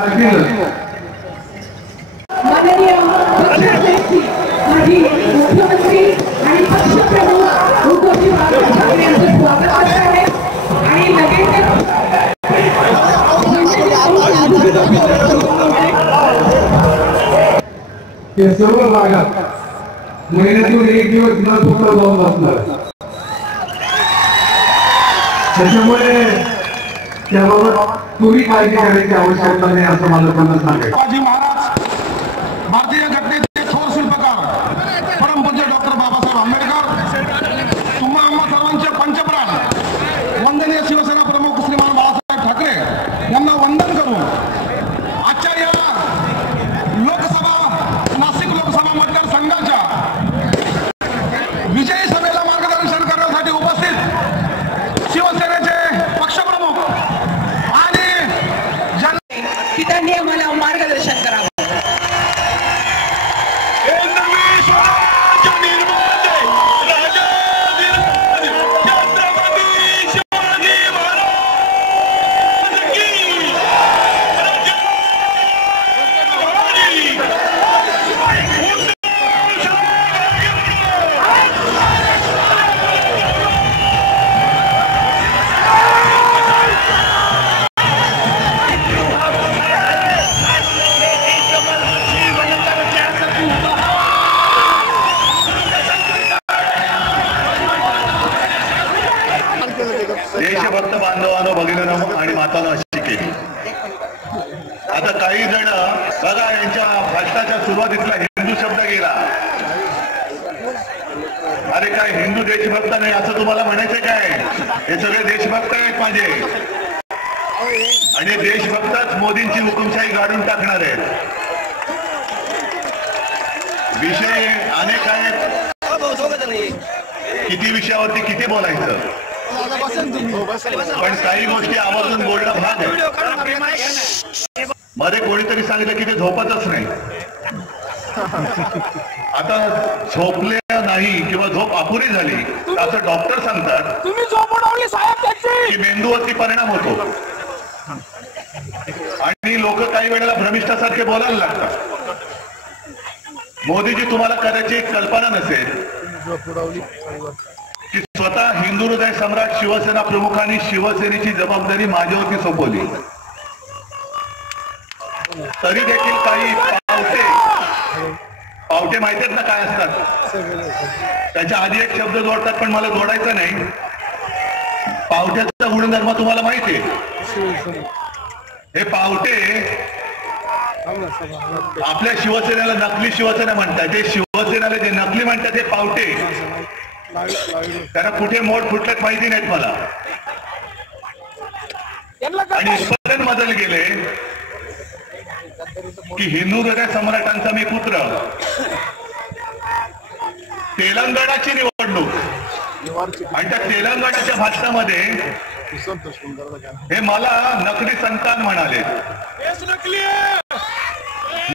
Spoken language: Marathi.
माननीय पक्षाध्यक्ष माजी मुख्यमंत्री आणि पक्षप्रमुख उद्धवजी बाळासाहेब ठाकरे यांचं स्वागत करत आहे आणि लगेच हे सर्व भागात महिन्यातून एक दिवस न चुकता जाऊन बसणार. त्याच्यामुळे त्याबाबत तुम्ही काळजी करायची आवश्यकता नाही असं मला त्यांना सांगायचं. शिवाजी महाराज भारतीय घटनेचे थोर शिल्पकार परमपूज्य डॉक्टर बाबासाहेब आंबेडकर तुम्हा आम्हा सर्वांचे पंचप्राण वंदनीय शिवसेना प्रमुख श्रीमान बाळासाहेब ठाकरे यांना वंदन करून आजच्या या नाशिक लोकसभा मतदारसंघाच्या विजयी सभेला मार्गदर्शन करण्यासाठी उपस्थित शिवसेनेचे पक्षप्रमुख की त्यांनी आम्हाला मार्गदर्शन करावं. देशभक्त बांधवांनो भगिनींनो आणि मातांनो शिके आता काही जण बघा यांच्या भाषणाच्या सुरुवातीतला हिंदू शब्द गेला. अरे काय हिंदू देशभक्त नाही असं तुम्हाला म्हणायचं काय? हे सगळे देशभक्त आहेत माझे आणि देशभक्तच मोदींची हुकुमशाही गाडून टाकणार आहेत. विषय अनेक आहेत, किती विषयावरती किती बोलायचं, पण काही गोष्टी आवर्जून बोलणं भाग आहे. मध्ये कोणीतरी सांगितलं की ते झोपतच नाही. आता झोपले नाही किंवा झोप अपुरी झाली असं डॉक्टर सांगतात की मेंदूवरती परिणाम होतो आणि लोक काही वेळेला भ्रमिष्ठासारखे बोलायला लागतात. मोदीजी तुम्हाला कदाचित कल्पना नसेल की स्वतः हिंदू हृदय सम्राट शिवसेना प्रमुखांनी शिवसेनेची जबाबदारी माझ्यावरती सोपवली. तरी देखील काही पावटे माहिती आहेत ना काय असतात. त्याच्या आधी एक शब्द जोडतात पण मला जोडायचा नाही. पावट्याचा गुणधर्म तुम्हाला माहिती आहे. हे पावटे आपल्या शिवसेनेला नकली शिवसेना म्हणतात. जे शिवसेनेला जे नकली म्हणतात ते पावटे. त्यांना कुठे मोड फुटलेत माहिती नाहीत मला. आणि इथपर्यंत बदल गेले की हिंदू हृदय सम्राटांचा मी पुत्र तेलंगणाची निवडणूक आणि त्या तेलंगणाच्या भाषणामध्ये हे मला नकली संतान म्हणाले.